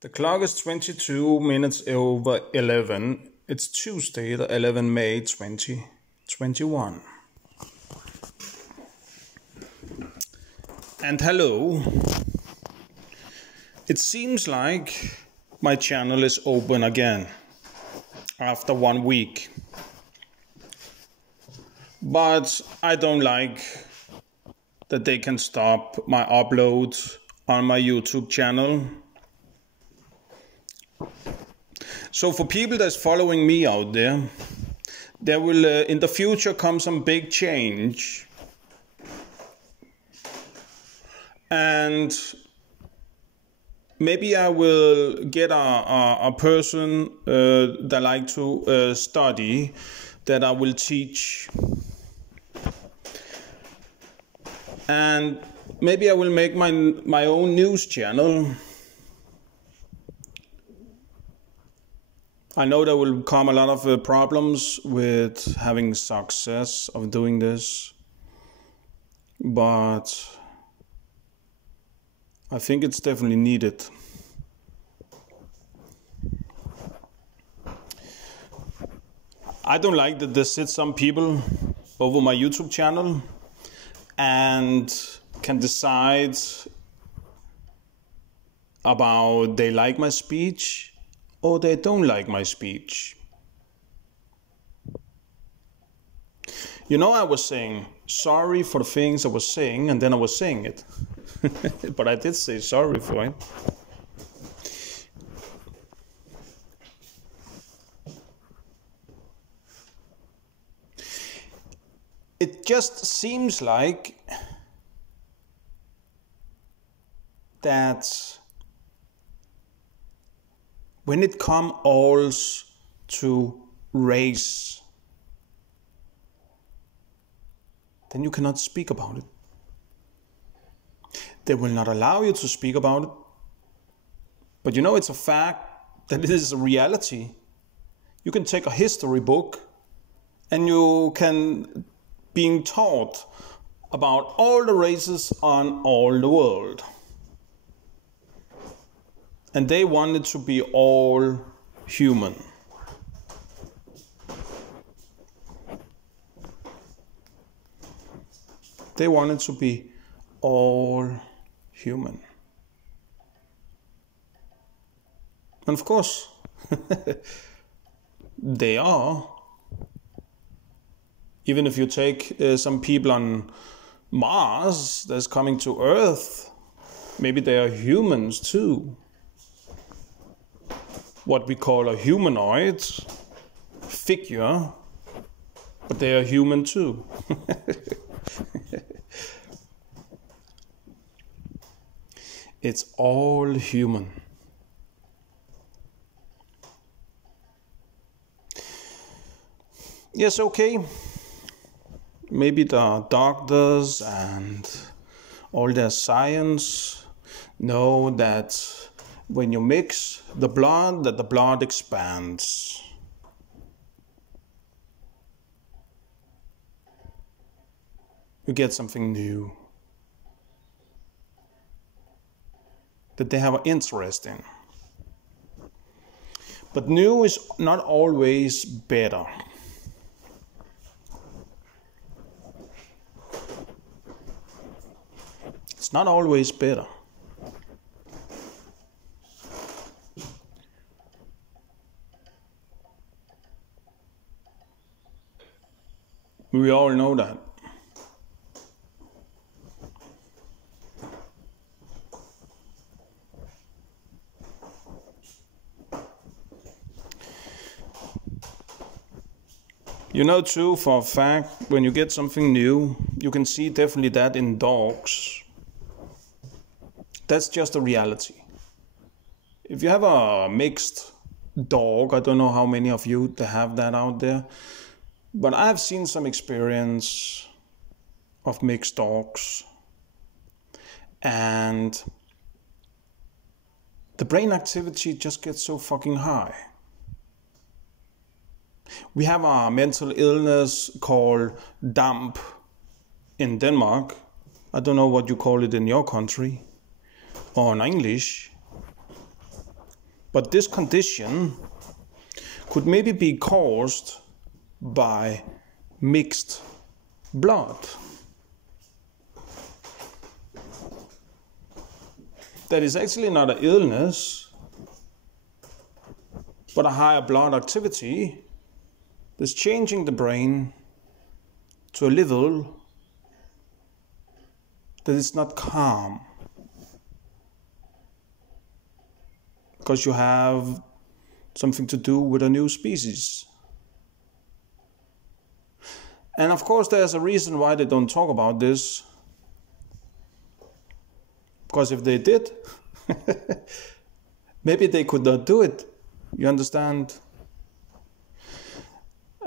The clock is 22 minutes over 11. It's Tuesday, the 11th May 2021. And hello. It seems like my channel is open again after 1 week. But I don't like that they can stop my uploads on my YouTube channel. So for people that's following me out there will in the future come some big change. And maybe I will get a person that like to study that I will teach. And maybe I will make my own news channel. I know there will come a lot of problems with having success of doing this, but I think it's definitely needed. I don't like that there sit some people over my YouTube channel and can decide about they like my speech or they don't like my speech. You know, I was saying sorry for the things I was saying, and then I was saying it. But I did say sorry for it. It just seems like that when it comes to race, then you cannot speak about it. They will not allow you to speak about it. But you know, it's a fact that it is a reality. You can take a history book and you can being taught about all the races on all the world. And they wanted to be all human. They wanted to be all human. And of course, they are. Even if you take some people on Mars that's coming to Earth, maybe they are humans too. What we call a humanoid figure, but they are human too. It's all human. Yes, okay. Maybe the doctors and all their science know that when you mix the blood, that the blood expands. You get something new that they have an interest in. But new is not always better. It's not always better. We all know that. You know too, for a fact, when you get something new, you can see definitely that in dogs. That's just a reality. If you have a mixed dog, I don't know how many of you have that out there, but I've seen some experience of mixed dogs, and the brain activity just gets so fucking high. We have a mental illness called DAMP in Denmark. I don't know what you call it in your country or in English. But this condition could maybe be caused by mixed blood. That is actually not an illness, but a higher blood activity that's changing the brain to a level that is not calm. Because you have something to do with a new species. And of course there's a reason why they don't talk about this. Because if they did, maybe they could not do it. You understand?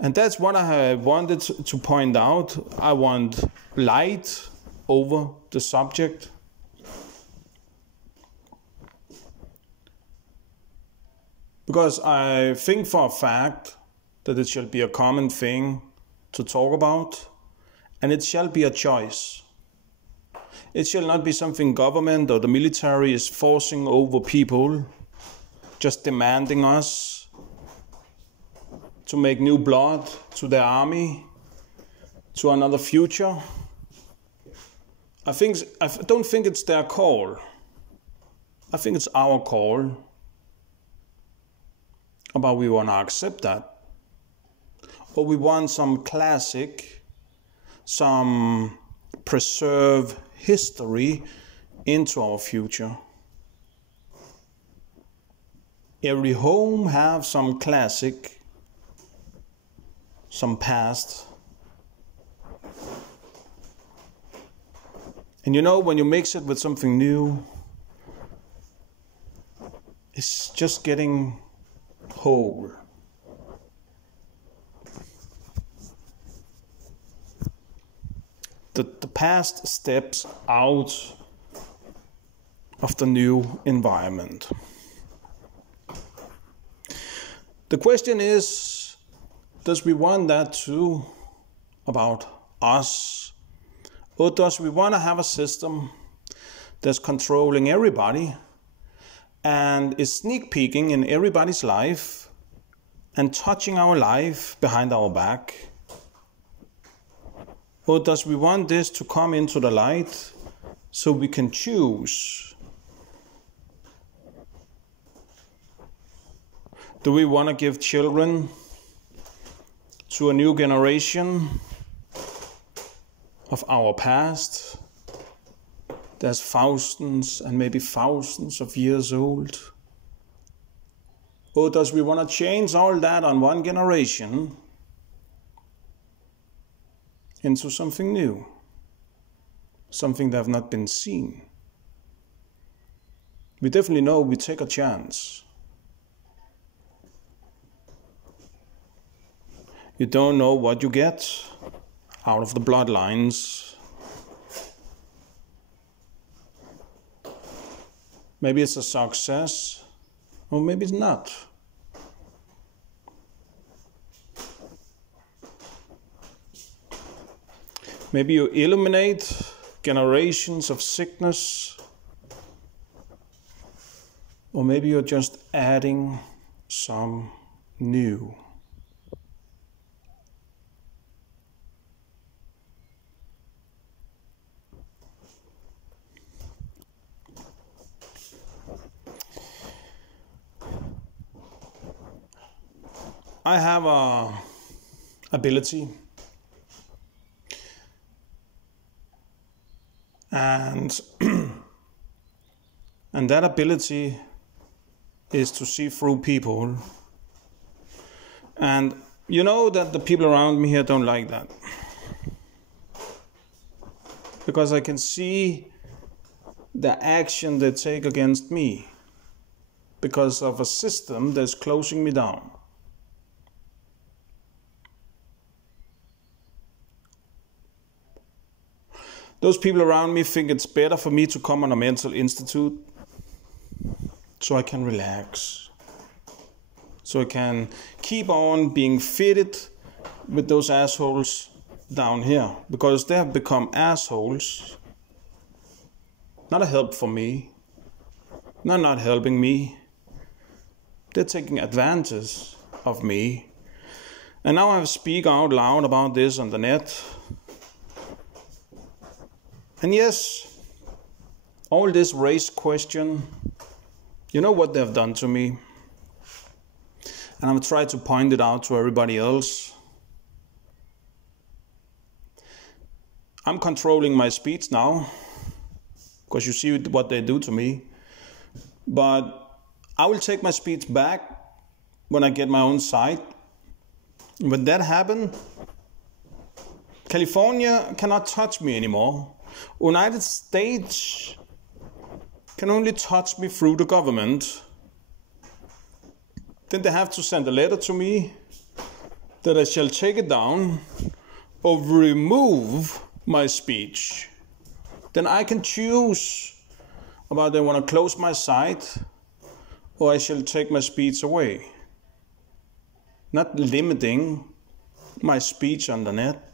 And that's what I wanted to point out. I want light over the subject. Because I think for a fact that it shall be a common thing to talk about, and it shall be a choice. It shall not be something government or the military is forcing over people, just demanding us to make new blood to their army, to another future. I don't think it's their call. I think it's our call. But we want to accept that. Or we want some classic, some preserved history into our future. Every home have some classic, some past. And you know, when you mix it with something new, it's just getting whole. The past steps out of the new environment. The question is, does we want that too about us? Or does we want to have a system that's controlling everybody and is sneak peeking in everybody's life and touching our life behind our back? Or does we want this to come into the light so we can choose? Do we want to give children to a new generation of our past that's thousands and maybe thousands of years old? Or does we want to change all that on one generation into something new, something that have not been seen? We definitely know we take a chance. You don't know what you get out of the bloodlines. Maybe it's a success, or maybe it's not. Maybe you eliminate generations of sickness, or maybe you're just adding some new. I have a ability, and that ability is to see through people. And you know that the people around me here don't like that, because I can see the action they take against me because of a system that's closing me down. Those people around me think it's better for me to come on a mental institute so I can relax, so I can keep on being fitted with those assholes down here, because they have become assholes, not a help for me, not helping me, They're taking advantage of me. And now I speak out loud about this on the net. And yes, all this race question, you know what they've done to me. And I'm trying to point it out to everybody else. I'm controlling my speech now, because you see what they do to me. But I will take my speech back when I get my own site. When that happens, California cannot touch me anymore. United States can only touch me through the government. Then they have to send a letter to me that I shall take it down or remove my speech. Then I can choose about they want to close my site or I shall take my speech away. Not limiting my speech on the net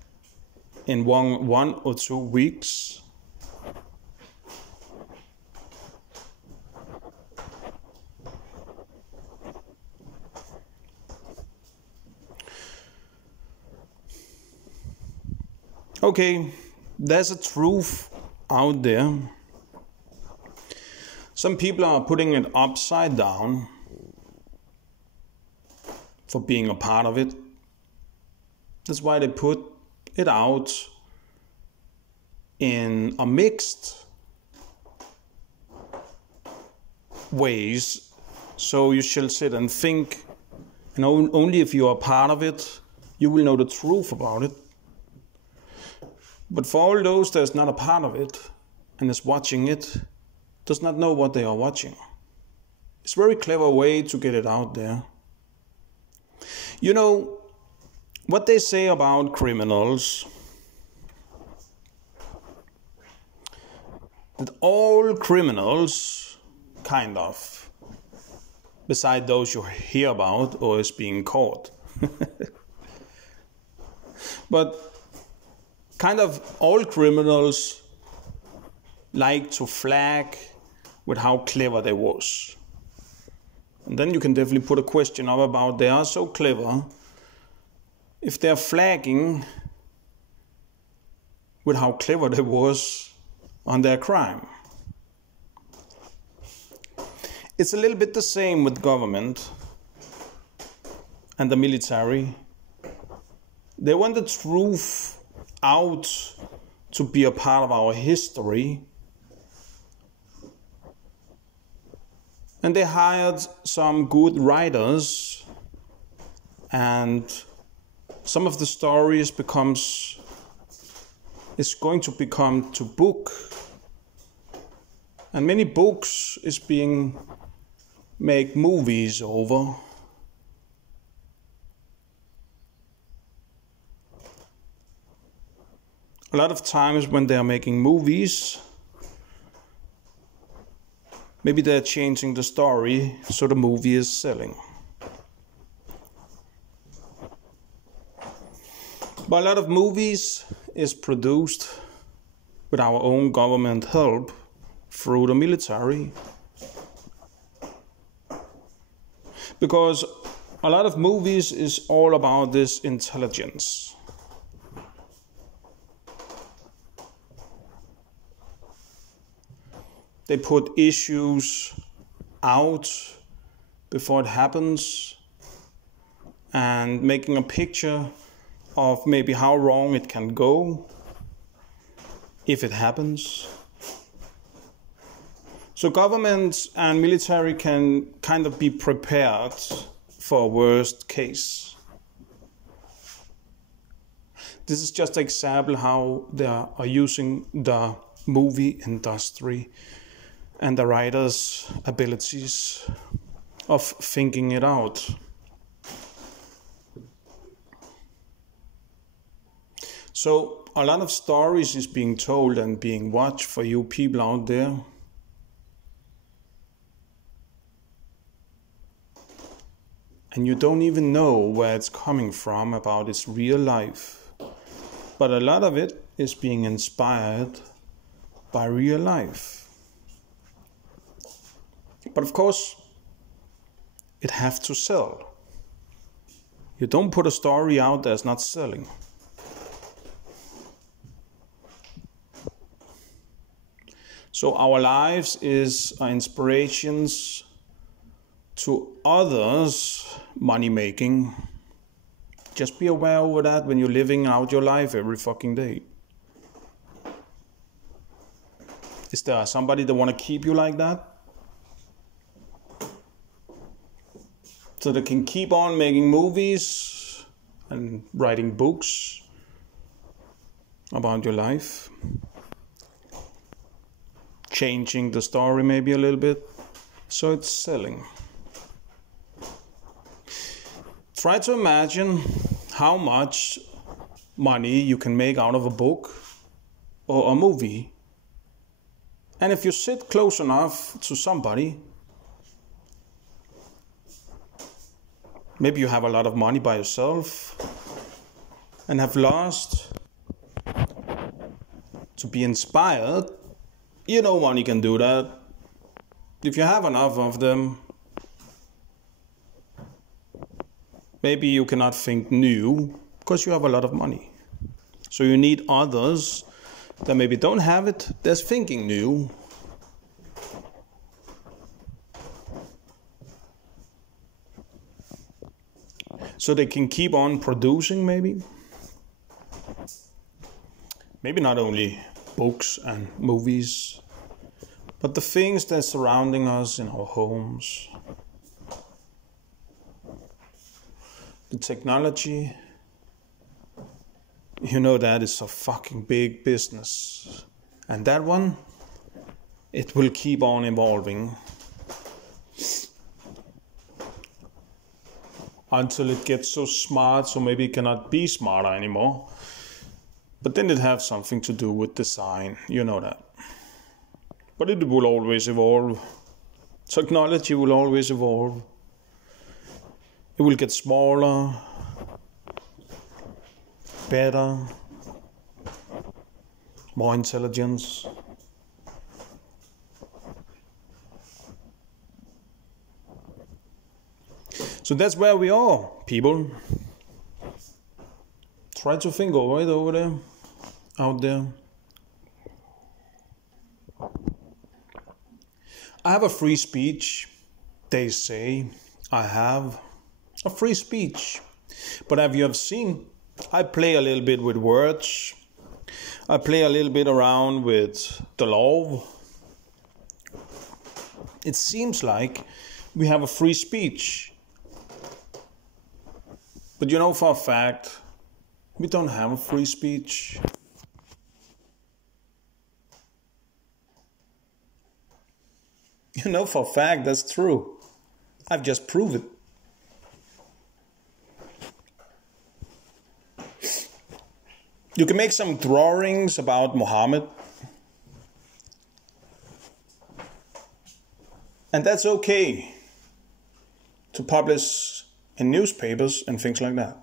in one or 2 weeks. Okay, there's a truth out there. Some people are putting it upside down for being a part of it. That's why they put it out in a mixed ways. So you shall sit and think, and only if you are part of it, you will know the truth about it. But for all those that's not a part of it and is watching it, does not know what they are watching. It's a very clever way to get it out there. You know, what they say about criminals, that all criminals, kind of, beside those you hear about or is being caught, but kind of all criminals like to flag with how clever they was. And then you can definitely put a question up about they are so clever if they're flagging with how clever they was on their crime. It's a little bit the same with government and the military. They want the truth out to be a part of our history. And they hired some good writers, and some of the stories is going to become to book. And many books is being make movies over. A lot of times when they are making movies, maybe they're changing the story so the movie is selling. But a lot of movies is produced with our own government help through the military. Because a lot of movies is all about this intelligence. They put issues out before it happens and making a picture of maybe how wrong it can go if it happens. So governments and military can kind of be prepared for a worst case. This is just an example how they are using the movie industry and the writer's abilities of thinking it out. So a lot of stories is being told and being watched for you people out there. And you don't even know where it's coming from about its real life. But a lot of it is being inspired by real life. But of course, it have to sell. You don't put a story out that's not selling. So our lives is inspirations to others' money making. Just be aware of that when you're living out your life every fucking day. Is there somebody that want to keep you like that? So they can keep on making movies and writing books about your life. Changing the story maybe a little bit. So it's selling. Try to imagine how much money you can make out of a book or a movie. And if you sit close enough to somebody, maybe you have a lot of money by yourself and have lost to be inspired. You know money can do that. If you have enough of them, maybe you cannot think new because you have a lot of money. So you need others that maybe don't have it, that's thinking new. So they can keep on producing maybe. Maybe not only books and movies, but the things that are surrounding us in our homes. The technology, you know, that is a fucking big business. And that one, it will keep on evolving until it gets so smart, so maybe it cannot be smarter anymore. But then it has something to do with design, you know that. But it will always evolve. Technology will always evolve. It will get smaller, better, more intelligence. So that's where we are, people. Try to think over it over there, out there. I have a free speech. They say I have a free speech. But as you have seen, I play a little bit with words. I play a little bit around with the law. It seems like we have a free speech. But you know for a fact, we don't have a free speech. You know for a fact that's true. I've just proved it. You can make some drawings about Muhammad. And that's okay to publish in newspapers and things like that.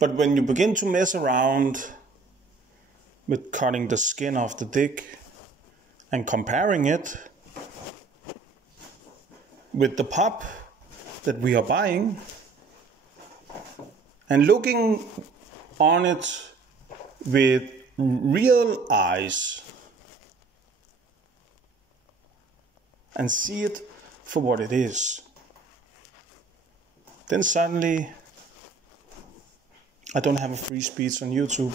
But when you begin to mess around with cutting the skin off the dick and comparing it with the pop that we are buying and looking on it with real eyes and see it for what it is, then suddenly I don't have a free speech on YouTube.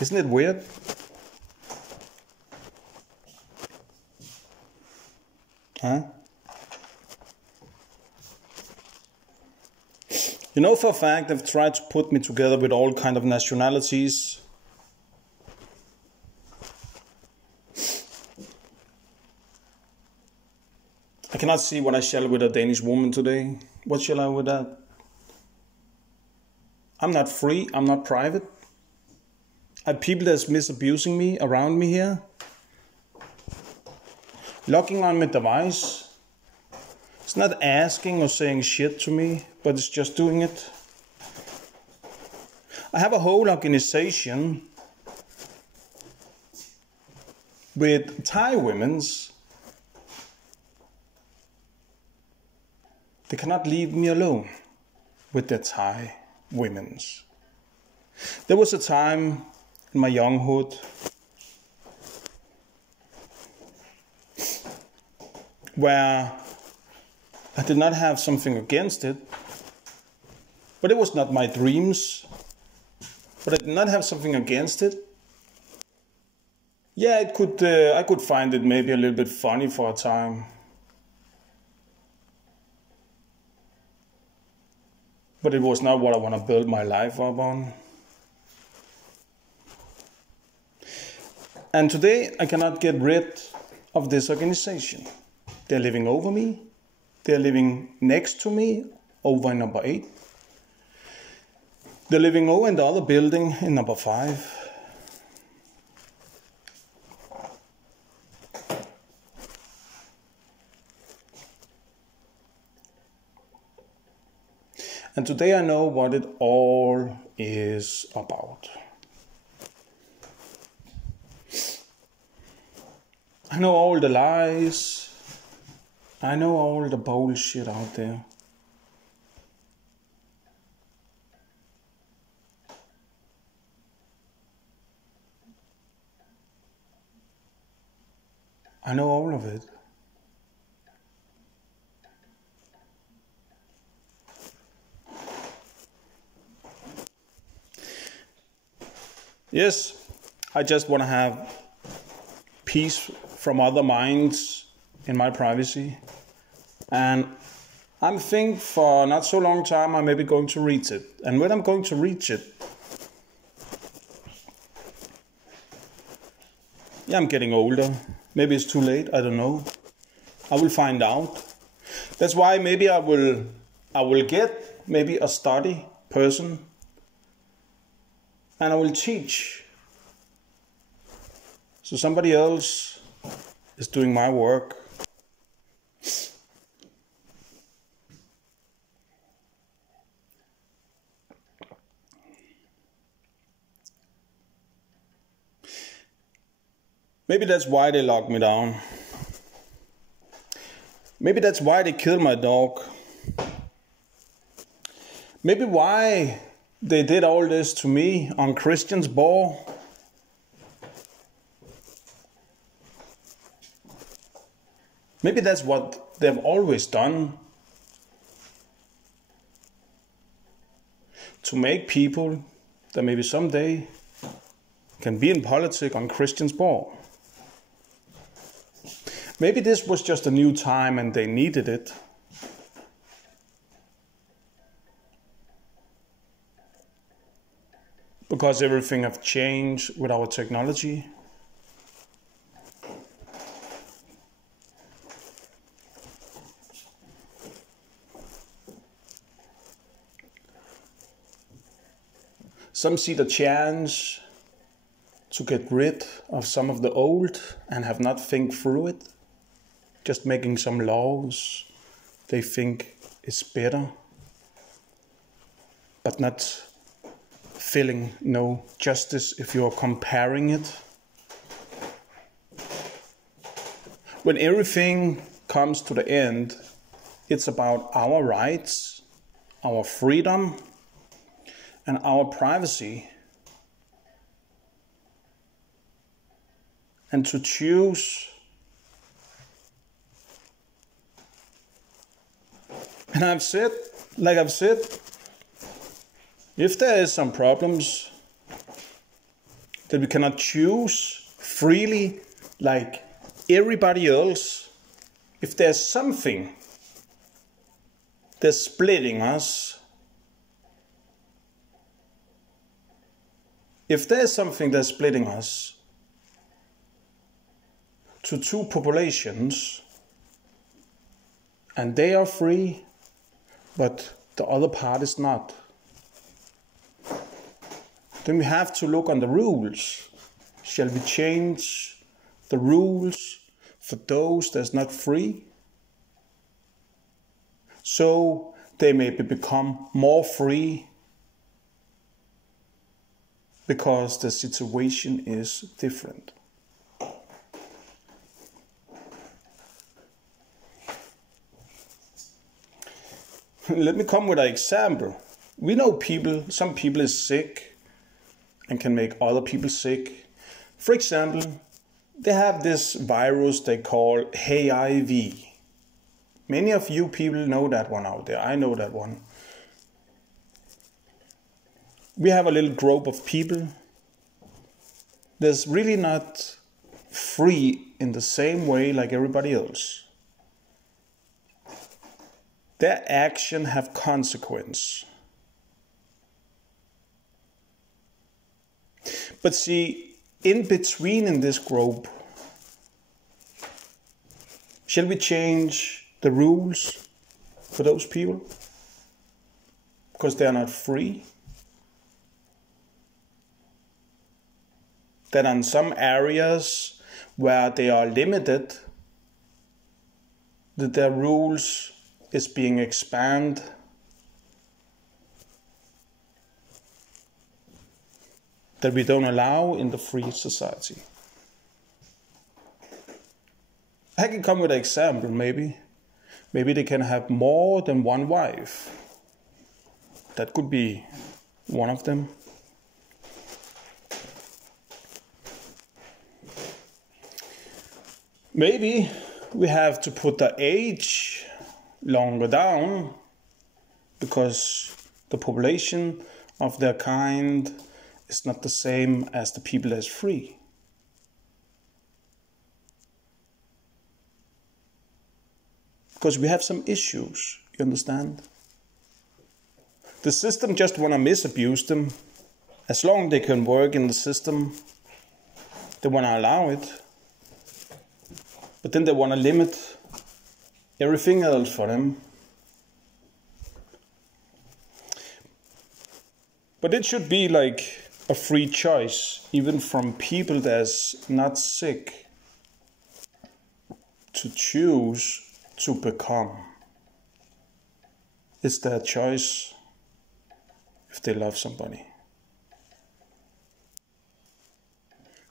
Isn't it weird? Huh? You know for a fact they've tried to put me together with all kind of nationalities. I cannot see what I shall with a Danish woman today. What shall I with that? I'm not free, I'm not private. I have people that's misabusing me around me here. Logging on my device. It's not asking or saying shit to me, but it's just doing it. I have a whole organization with Thai women's They cannot leave me alone with their Thai women's. There was a time in my younghood where I did not have something against it, but it was not my dreams, but I did not have something against it. Yeah, I could find it maybe a little bit funny for a time. But it was not what I want to build my life up on. And today I cannot get rid of this organization. They're living over me. They're living next to me over in number 8. They're living over in the other building in number 5. And today I know what it all is about. I know all the lies. I know all the bullshit out there. I know all of it. Yes, I just want to have peace from other minds in my privacy. And I'm thinking for not so long time I may be going to reach it. And when I'm going to reach it, yeah, I'm getting older. Maybe it's too late, I don't know. I will find out. That's why maybe I will get maybe a study person. And I will teach. So somebody else is doing my work. Maybe that's why they locked me down. Maybe that's why they killed my dog. Maybe why they did all this to me on Christiansborg. Maybe that's what they've always done. To make people that maybe someday can be in politics on Christiansborg. Maybe this was just a new time and they needed it. Because everything have changed with our technology. Some see the chance to get rid of some of the old and have not think through it. Just making some laws they think is better. But not feeling no justice if you're comparing it. When everything comes to the end, it's about our rights, our freedom, and our privacy. And to choose. And I've said, if there is some problems that we cannot choose freely like everybody else, if there's something that's splitting us, if there's something that's splitting us to two populations and they are free, but the other part is not, then we have to look on the rules. Shall we change the rules for those that's not free? So they may become more free because the situation is different. Let me come with an example. We know some people is sick and can make other people sick. For example, they have this virus they call HIV. Many of you people know that one out there. I know that one. We have a little group of people that's really not free in the same way like everybody else. Their action have consequence. But see, in between in this group, shall we change the rules for those people? Because they are not free? That in some areas where they are limited, that their rules is being expanded. That we don't allow in the free society. I can come with an example, maybe. Maybe they can have more than one wife. That could be one of them. Maybe we have to put the age longer down because the population of their kind is not the same as the people that's free. Because we have some issues, you understand? The system just want to misabuse them. As long as they can work in the system, they want to allow it. But then they want to limit everything else for them. But it should be like a free choice, even from people that's not sick, to choose to become. It's their choice if they love somebody.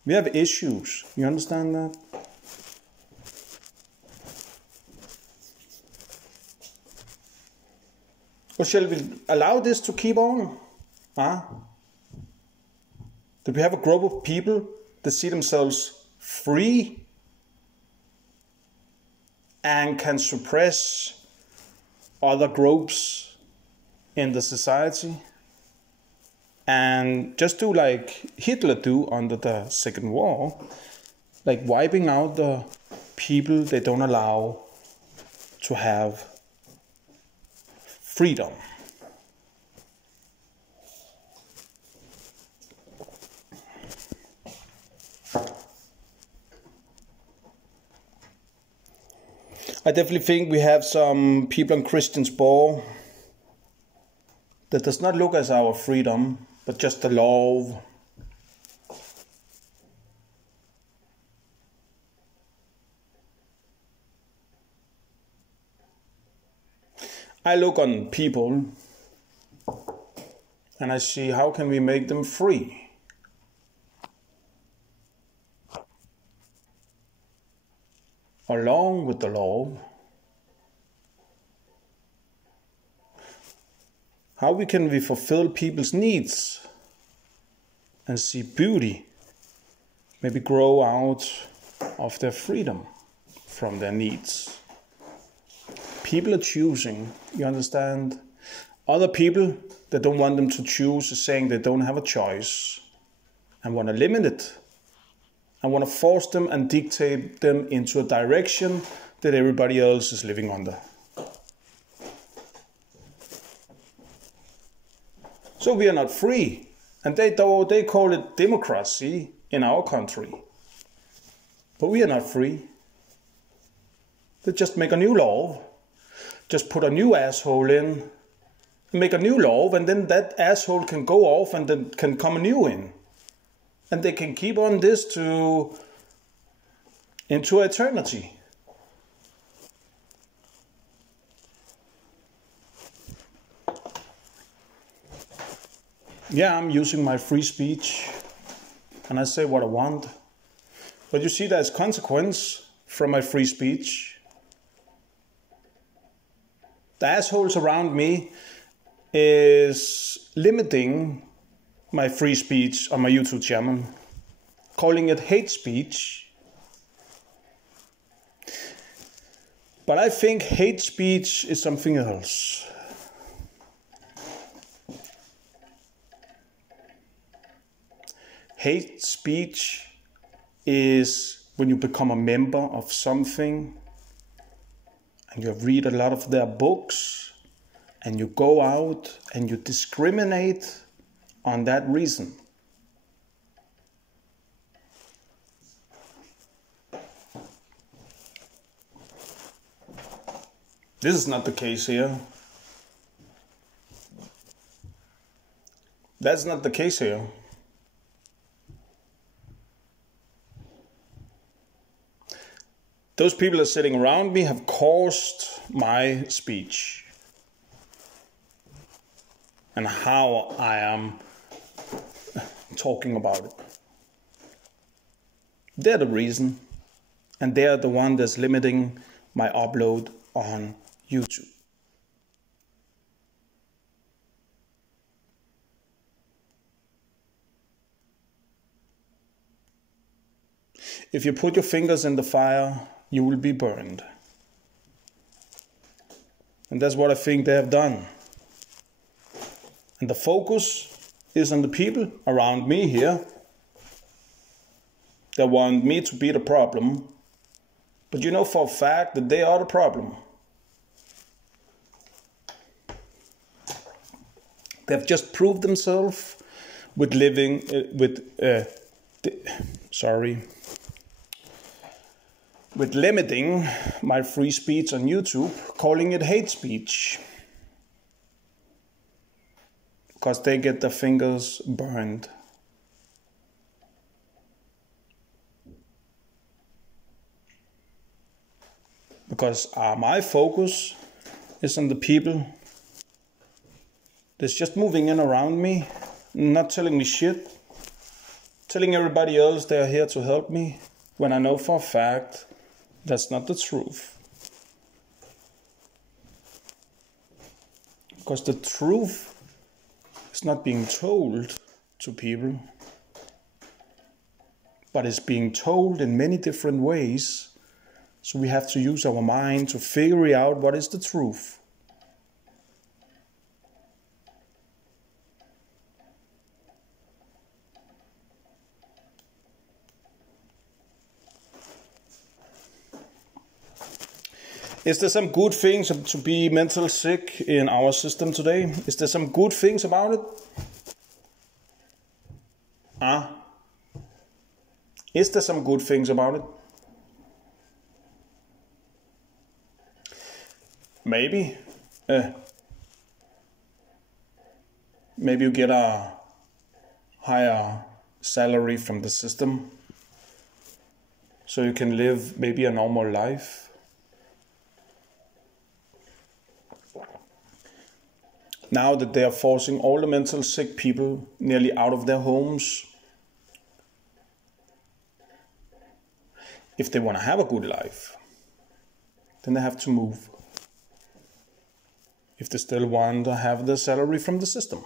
We have issues, you understand that? Or shall we allow this to keep on? That we have a group of people that see themselves free and can suppress other groups in the society and just do like Hitler do under the Second War, like wiping out the people they don't allow to have freedom. I definitely think we have some people on Christiansborg that does not look as our freedom, but just the law. I look on people and I see how can we make them free. Along with the law. How can we fulfill people's needs and see beauty maybe grow out of their freedom from their needs. People are choosing, you understand? Other people that don't want them to choose are saying they don't have a choice and want to limit it. I want to force them and dictate them into a direction that everybody else is living under. So we are not free. And they call it democracy in our country. But we are not free. They just make a new law. Just put a new asshole in. Make a new law, and then that asshole can go off and then can come a new in. And they can keep on this into eternity. Yeah, I'm using my free speech and I say what I want. But you see, there's consequence from my free speech. The assholes around me is limiting my free speech on my YouTube channel, calling it hate speech. But I think hate speech is something else. Hate speech is when you become a member of something and you read a lot of their books and you go out and you discriminate on that reason. This is not the case here. That's not the case here. Those people that are sitting around me have caused my speech and how I am talking about it. They're the reason, and they're the one that's limiting my upload on YouTube. If you put your fingers in the fire, you will be burned. And that's what I think they have done. And the focus is on the people around me here that want me to be the problem. But you know for a fact that they are the problem. They've just proved themselves with living with limiting my free speech on YouTube, calling it hate speech. Because they get their fingers burned. Because my focus is on the people that's just moving in around me, not telling me shit, telling everybody else they are here to help me, when I know for a fact that's not the truth. Because the truth is not being told to people, but it's being told in many different ways. So we have to use our mind to figure out what is the truth. Is there some good things to be mental sick in our system today? Is there some good things about it? Is there some good things about it? Maybe. Maybe you get a higher salary from the system, so you can live maybe a normal life. Now that they are forcing all the mental sick people nearly out of their homes, if they want to have a good life, then they have to move. If they still want to have the salary from the system.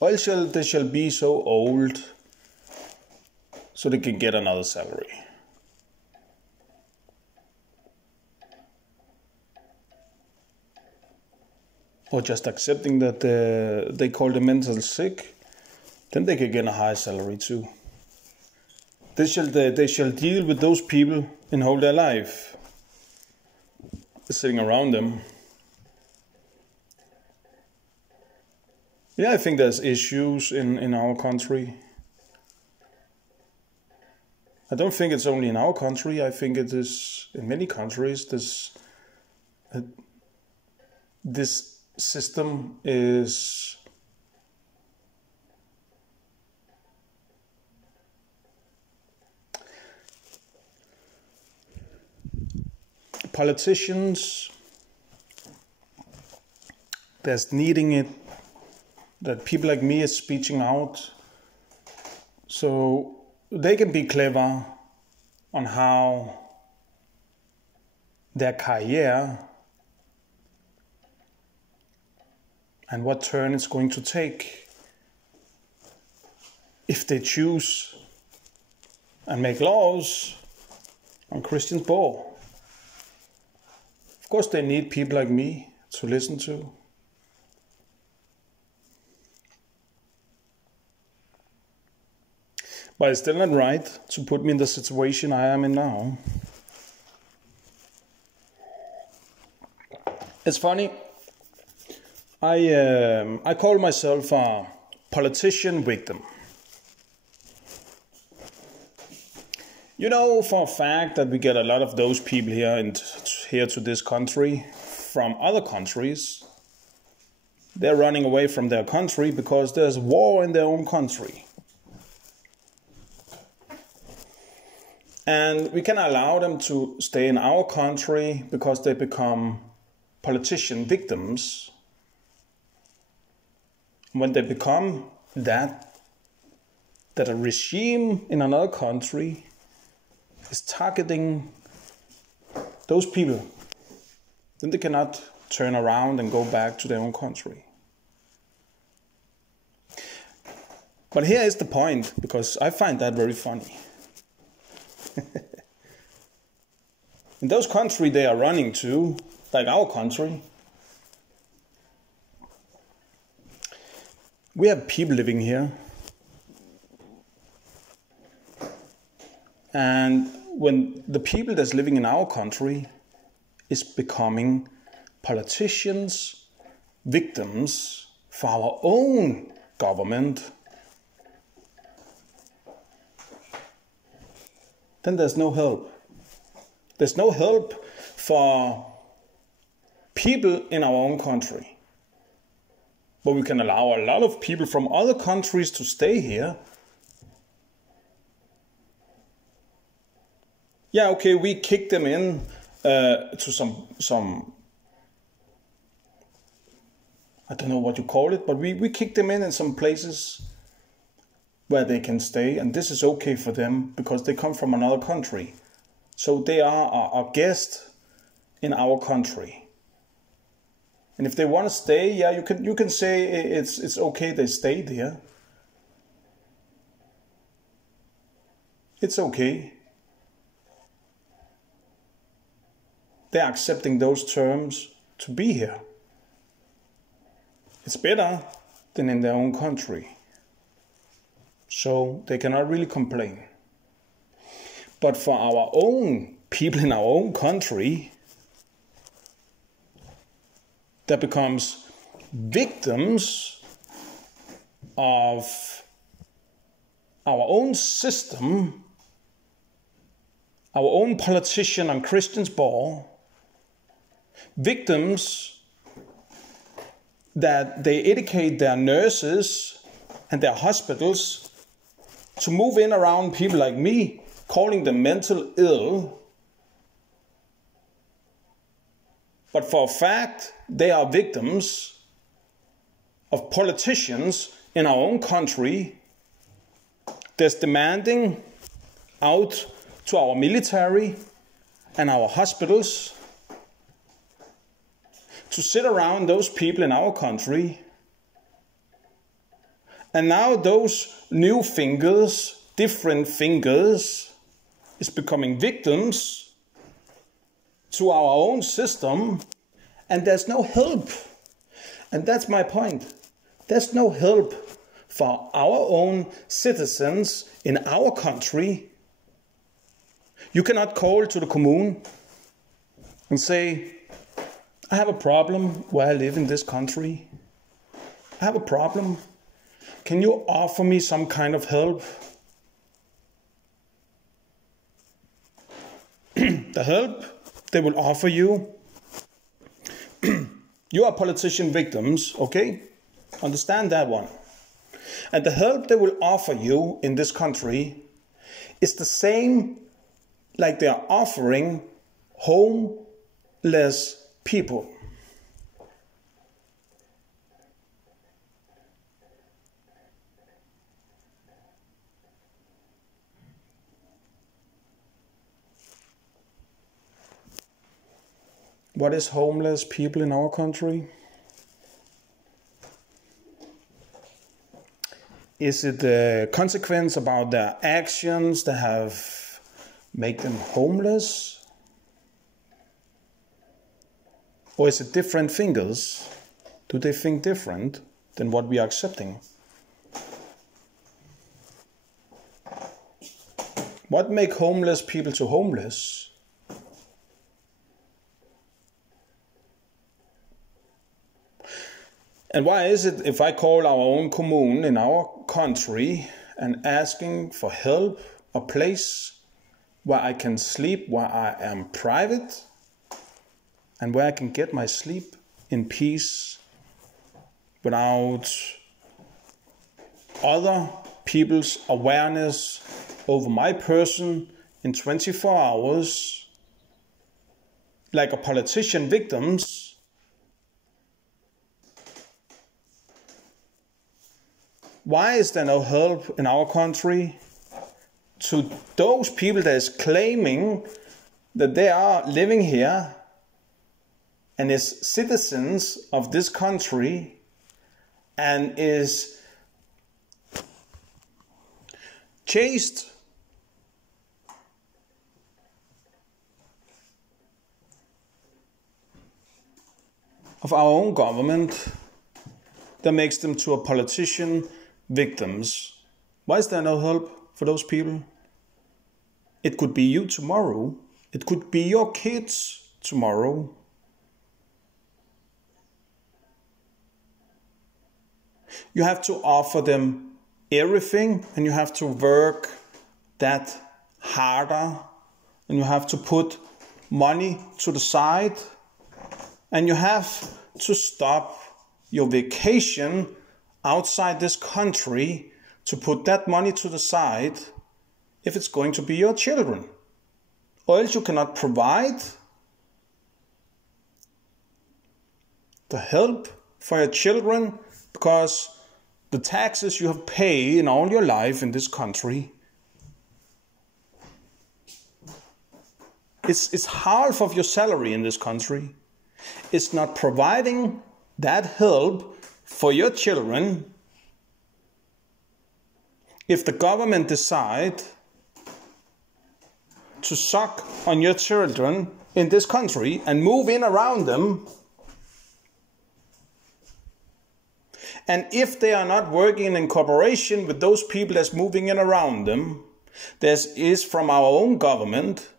Or they shall be so old so they can get another salary. Or just accepting that they call them mental sick, then they can get a high salary too. They shall deal with those people in whole their life, sitting around them. Yeah, I think there's issues in our country. I don't think it's only in our country. I think it is in many countries. This system is politicians that's needing it, that people like me is speaking out, so they can be clever on how their career and what turn it's going to take if they choose and make laws on Christians' Borg. Of course, they need people like me to listen to. But it's still not right to put me in the situation I am in now. It's funny. I call myself a politician victim. You know for a fact that we get a lot of those people here to this country from other countries. They're running away from their country because there's war in their own country. And we can allow them to stay in our country because they become politician victims. When they become that a regime in another country is targeting those people, then they cannot turn around and go back to their own country. But here is the point, because I find that very funny. In those countries they are running to, like our country, we have people living here. And when the people that's living in our country is becoming politicians, victims for our own government, then there's no help. There's no help for people in our own country. But we can allow a lot of people from other countries to stay here. Yeah, okay, we kick them in to some I don't know what you call it, but we kick them in some places where they can stay, and this is okay for them because they come from another country. So they are a guest in our country. And if they want to stay, yeah, you can say it's okay they stay there. It's okay. They're accepting those terms to be here. It's better than in their own country. So they cannot really complain. But for our own people in our own country, that becomes victims of our own system, our own politician on Christians' Borg, victims that they educate their nurses and their hospitals to move in around people like me, calling them mental ill. But for a fact, they are victims of politicians in our own country that's demanding out to our military and our hospitals to sit around those people in our country. And now those new fingers, different fingers, is becoming victims to our own system, and there's no help. And that's my point. There's no help for our own citizens in our country. You cannot call to the commune and say, I have a problem where I live in this country. I have a problem. Can you offer me some kind of help? The help they will offer you. You are politician victims, okay? Understand that one. And the help they will offer you in this country is the same like they are offering homeless people. What is homeless people in our country? Is it the consequence about their actions that have made them homeless? Or is it different thinkers? Do they think different than what we are accepting? What make homeless people to homeless? And why is it if I call our own commune in our country and asking for help, a place where I can sleep, where I am private, and where I can get my sleep in peace without other people's awareness over my person in 24 hours, like a politician victims, why is there no help in our country to those people that is claiming that they are living here and is citizens of this country and is chased of our own government that makes them to a politician victims? Why is there no help for those people? It could be you tomorrow. It could be your kids tomorrow. You have to offer them everything, and you have to work that harder, and you have to put money to the side, and you have to stop your vacation outside this country to put that money to the side if it's going to be your children. Or else you cannot provide the help for your children because the taxes you have paid in all your life in this country, it's half of your salary in this country. It's not providing that help for your children. If the government decide to suck on your children in this country and move in around them, and if they are not working in cooperation with those people that's moving in around them, there is from our own government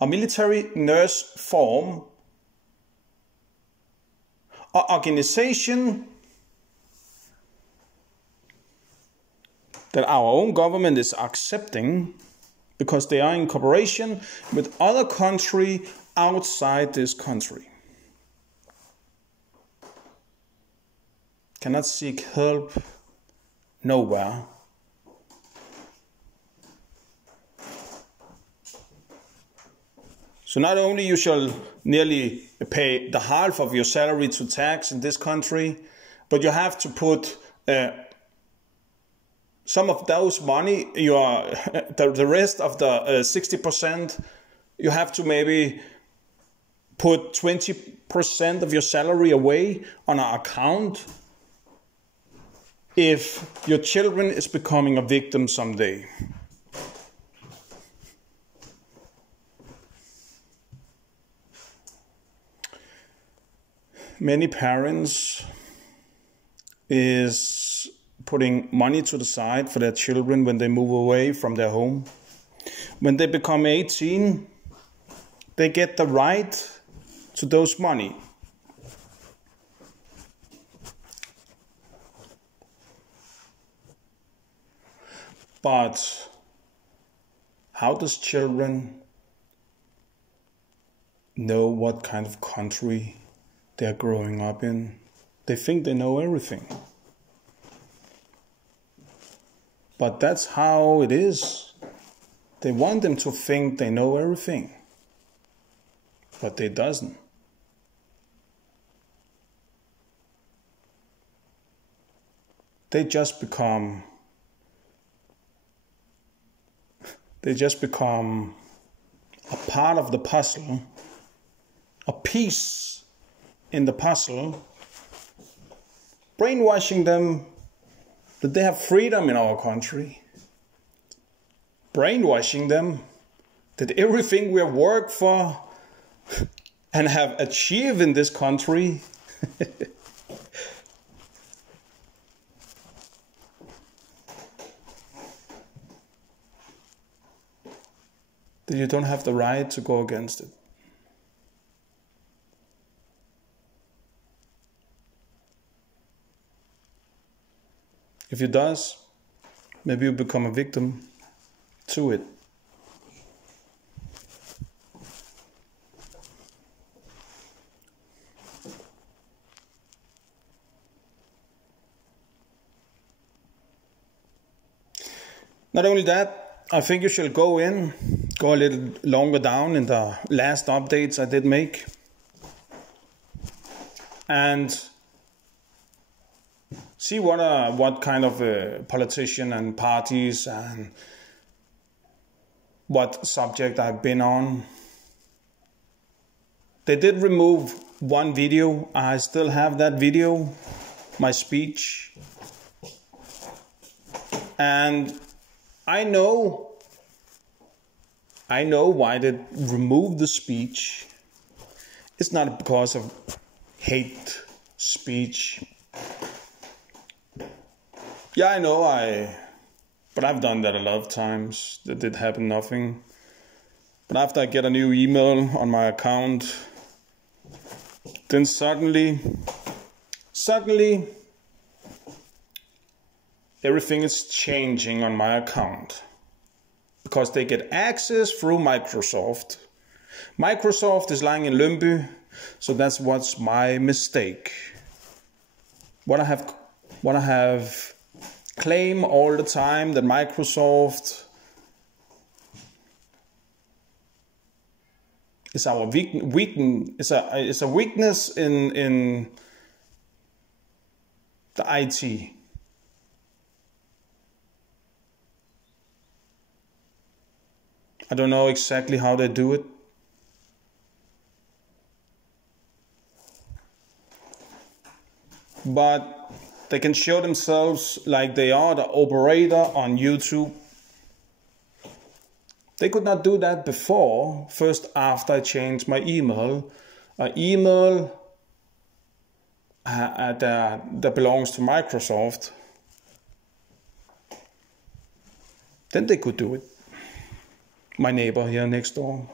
a military nurse form, an organization that our own government is accepting because they are in cooperation with other country outside this country. Cannot seek help nowhere. So not only you shall nearly pay the half of your salary to tax in this country, but you have to put some of those money, the rest of the 60%, you have to maybe put 20% of your salary away on an account if your children is becoming a victim someday. Many parents is putting money to the side for their children when they move away from their home. When they become 18, they get the right to those money. But how does children know what kind of country they're growing up in? They think they know everything. But that's how it is. They want them to think they know everything. But they doesn't. They just become a part of the puzzle a piece in the puzzle, brainwashing them that they have freedom in our country, brainwashing them that everything we have worked for and have achieved in this country that you don't have the right to go against it. If you does, maybe you become a victim to it. Not only that, I think you should go a little longer down in the last updates I did make, and see what kind of politician and parties and what subject I've been on. They did remove one video. I still have that video, my speech, and I know why they removed the speech. It's not because of hate speech. Yeah, I know, but I've done that a lot of times. That did happen, nothing. But after I get a new email on my account, then suddenly, everything is changing on my account. Because they get access through Microsoft. Microsoft is lying in Lyngby, so that's what's my mistake. What I have claim all the time that Microsoft is our is a weakness in the IT. I don't know exactly how they do it. But they can show themselves like they are the operator on YouTube. They could not do that before, first after I changed my email. An email that belongs to Microsoft. Then they could do it. My neighbor here next door.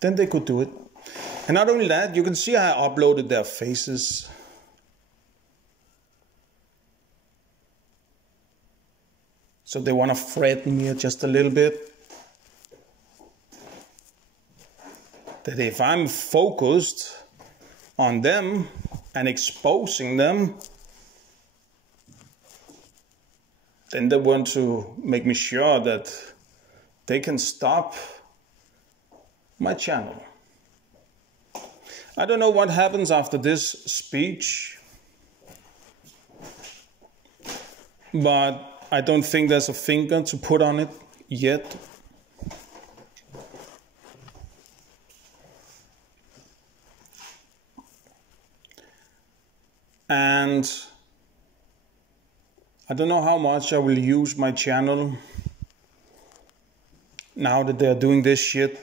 Then they could do it. And not only that, you can see I uploaded their faces. So they want to threaten me just a little bit. That if I'm focused on them and exposing them, then they want to make me sure that they can stop my channel. I don't know what happens after this speech, but I don't think there's a finger to put on it yet. And I don't know how much I will use my channel now that they're doing this shit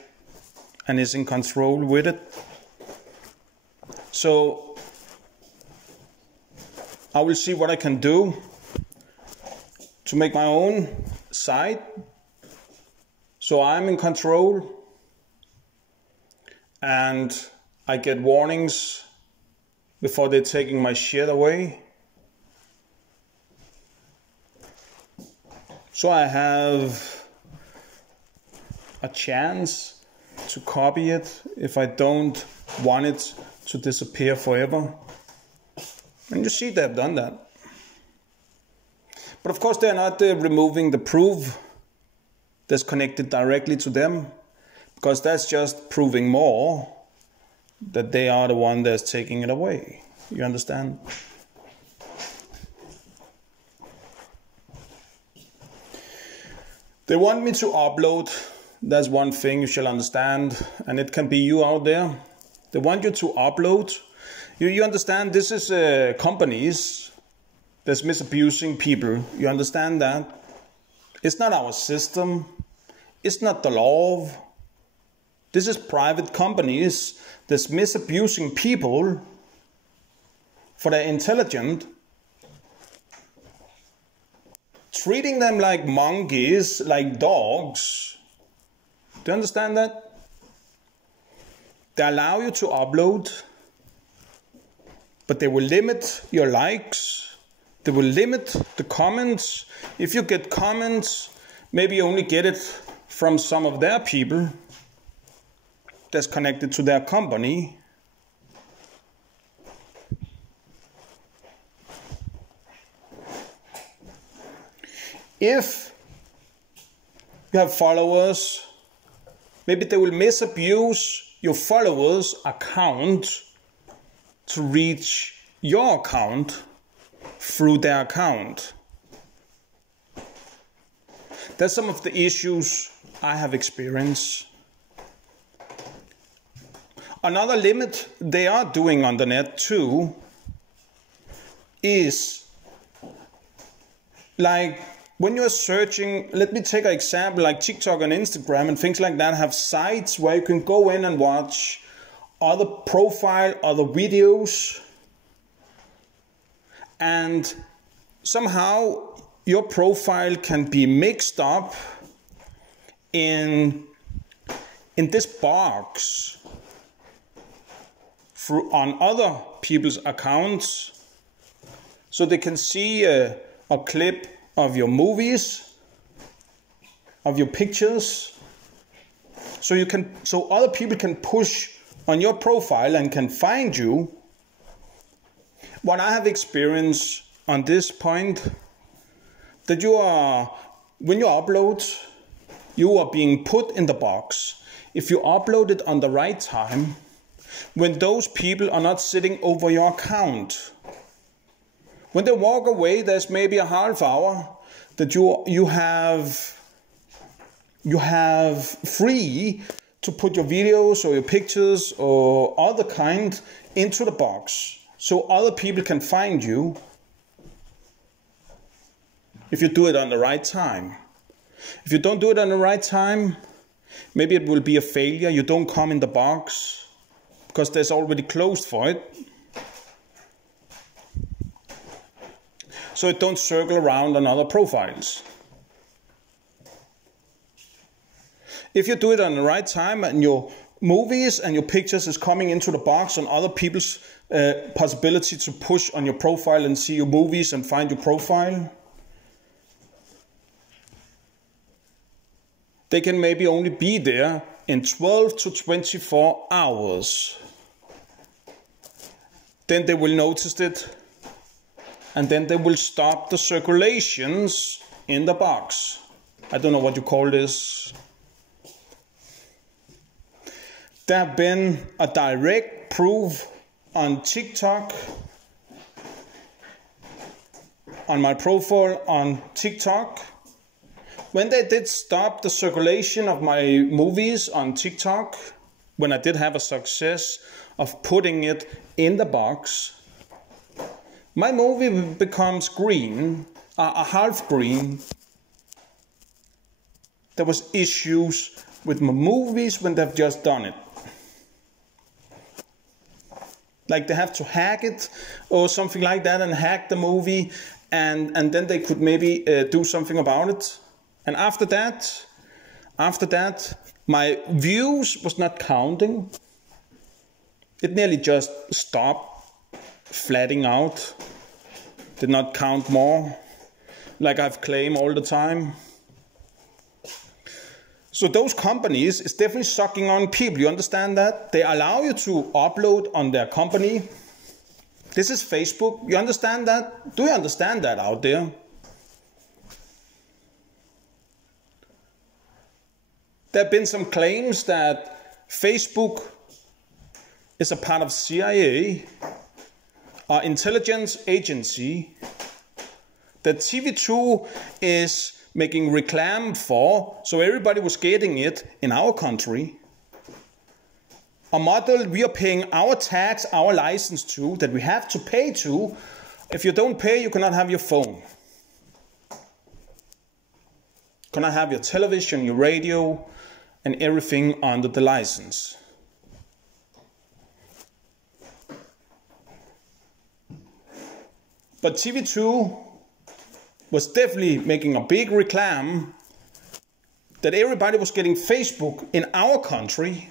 and is in control with it. So I will see what I can do to make my own site so I'm in control and I get warnings before they're taking my shit away. So I have a chance to copy it if I don't want it to disappear forever. And you see they've done that. But of course they're not removing the proof that's connected directly to them, because that's just proving more that they are the one that's taking it away. You understand? They want me to upload. That's one thing you shall understand, and it can be you out there. They want you to upload. You understand this is companies that's misusing people. You understand that? It's not our system. It's not the law. This is private companies that's misusing people for their intelligence, treating them like monkeys, like dogs. Do you understand that? They allow you to upload, but they will limit your likes. They will limit the comments. If you get comments, maybe you only get it from some of their people that's connected to their company. If you have followers, maybe they will misabuse your followers' account to reach your account through their account. That's some of the issues I have experienced. Another limit they are doing on the net too is like when you're searching, let me take an example like TikTok and Instagram and things like that have sites where you can go in and watch other profile, other videos, and somehow your profile can be mixed up in this box on other people's accounts, so they can see a clip of your movies, of your pictures, so other people can push on your profile and can find you. What I have experienced on this point, that when you upload, you are being put in the box. If you upload it on the right time, when those people are not sitting over your account, when they walk away, there's maybe a half hour that you have free to put your videos or your pictures or other kind into the box, so other people can find you if you do it on the right time. If you don't do it on the right time, maybe it will be a failure. You don't come in the box because there's already closed for it. So it don't circle around on other profiles. If you do it on the right time and your movies and your pictures is coming into the box on other people's possibility to push on your profile and see your movies and find your profile, they can maybe only be there in 12 to 24 hours. Then they will notice it, and then they will stop the circulations in the box. I don't know what you call this. There have been a direct proof on TikTok, on my profile on TikTok. When they did stop the circulation of my movies on TikTok, when I did have a success of putting it in the box, my movie becomes green, a half green. There was issues with my movies when they've just done it. Like they have to hack it or something like that and hack the movie, and then they could maybe do something about it. And after that, my views was not counting. It nearly just stopped, flattening out, did not count more, like I've claimed all the time. So those companies is definitely sucking on people. You understand that? They allow you to upload on their company. This is Facebook. You understand that? Do you understand that out there? There have been some claims that Facebook is a part of CIA, our intelligence agency, that TV2 is making reclam for, so everybody was getting it in our country. A model we are paying our tax, our license to, that we have to pay to. If you don't pay, you cannot have your phone. You cannot have your television, your radio, and everything under the license. But TV2 was definitely making a big reclam that everybody was getting Facebook in our country.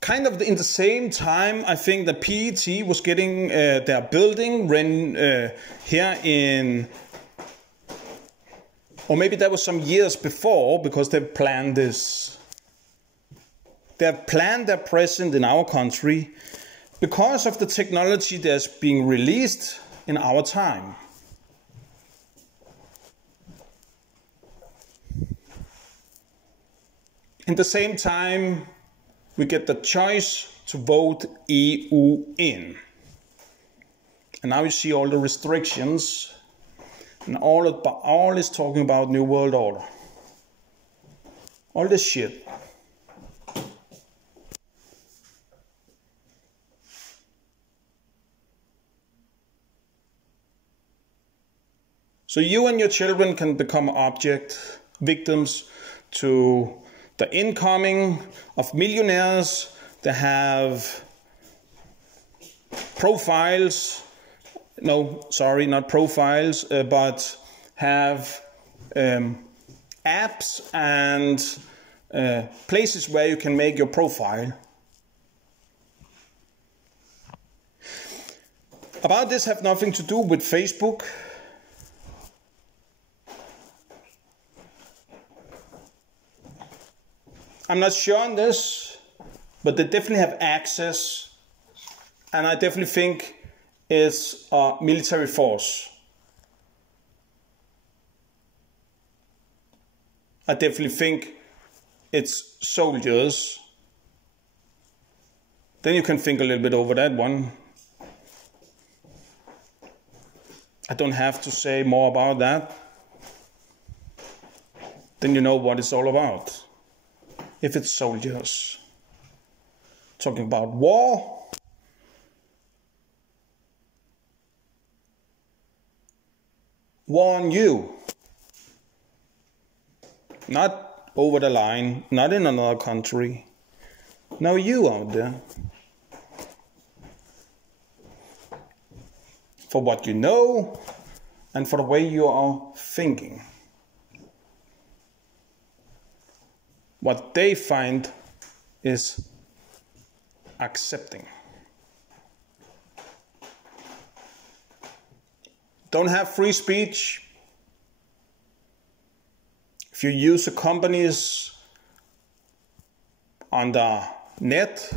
Kind of in the same time, I think that PET was getting their building here in, or maybe that was some years before, because they planned this. They have planned their presence in our country because of the technology that's being released in our time. In the same time, we get the choice to vote EU in. And now you see all the restrictions, and all is talking about New World Order. All this shit. So you and your children can become victims to the incoming of millionaires that have profiles, no, sorry, not profiles, but have apps and places where you can make your profile. About this have nothing to do with Facebook. I'm not sure on this, but they definitely have access, and I definitely think it's a military force. I definitely think it's soldiers. Then you can think a little bit over that one. I don't have to say more about that. Then you know what it's all about. If it's soldiers. Talking about war. War on you. Not over the line, not in another country. No, you out there. For what you know and for the way you are thinking. What they find is accepting. Don't have free speech. If you use the companies on the net,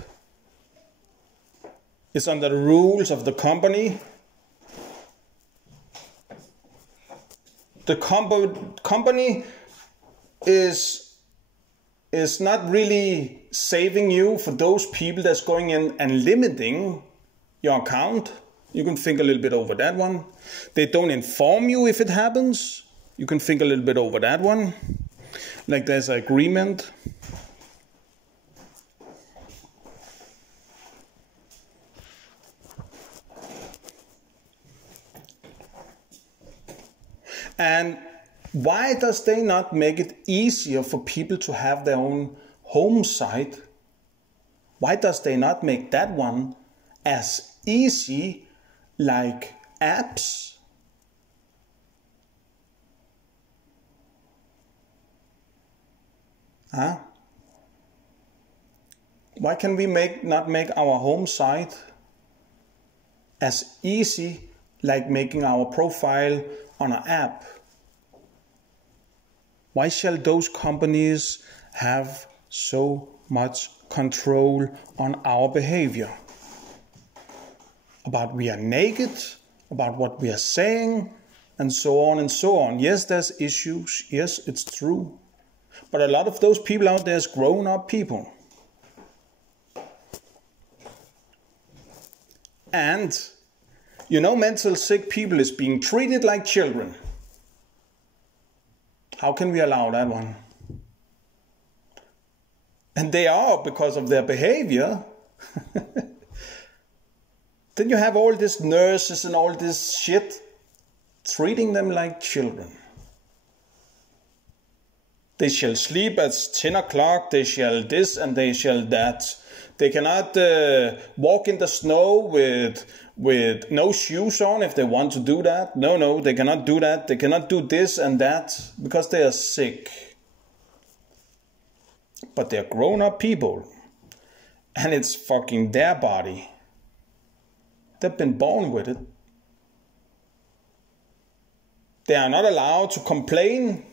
it's under the rules of the company. The company is not really saving you for those people that's going in and limiting your account. You can think a little bit over that one. They don't inform you if it happens. You can think a little bit over that one. Like there's an agreement. And why does they not make it easier for people to have their own home site? Why does they not make that one as easy like apps? Huh? Why can we not make our home site as easy like making our profile on an app? Why shall those companies have so much control on our behavior? About we are naked, about what we are saying, and so on and so on. Yes, there's issues. Yes, it's true. But a lot of those people out there is grown-up people. And mental sick people is being treated like children. How can we allow that one? And they are, because of their behavior. Then you have all these nurses and all this shit treating them like children. They shall sleep at 10 o'clock, they shall this and they shall that. They cannot walk in the snow with no shoes on if they want to do that. No, they cannot do that. They cannot do this and that because they are sick. But they're grown-up people. And it's fucking their body. They've been born with it. They are not allowed to complain.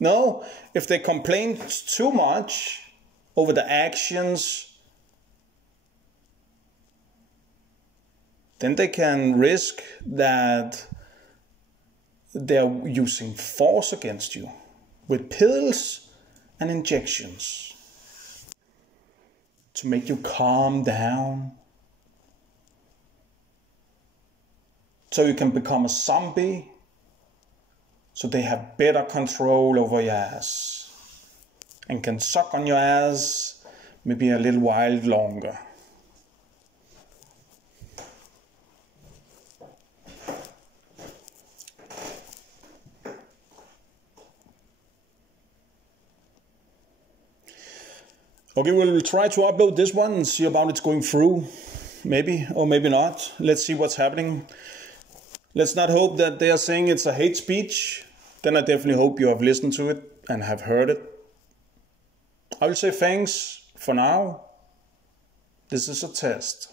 No, if they complain too much over the actions, then they can risk that they're using force against you with pills and injections to make you calm down, so you can become a zombie, so they have better control over your ass and can suck on your ass maybe a little while longer. Okay, we'll try to upload this one and see about it's going through. Maybe, or maybe not. Let's see what's happening. Let's not hope that they are saying it's a hate speech. Then I definitely hope you have listened to it and have heard it. I will say thanks for now. This is a test.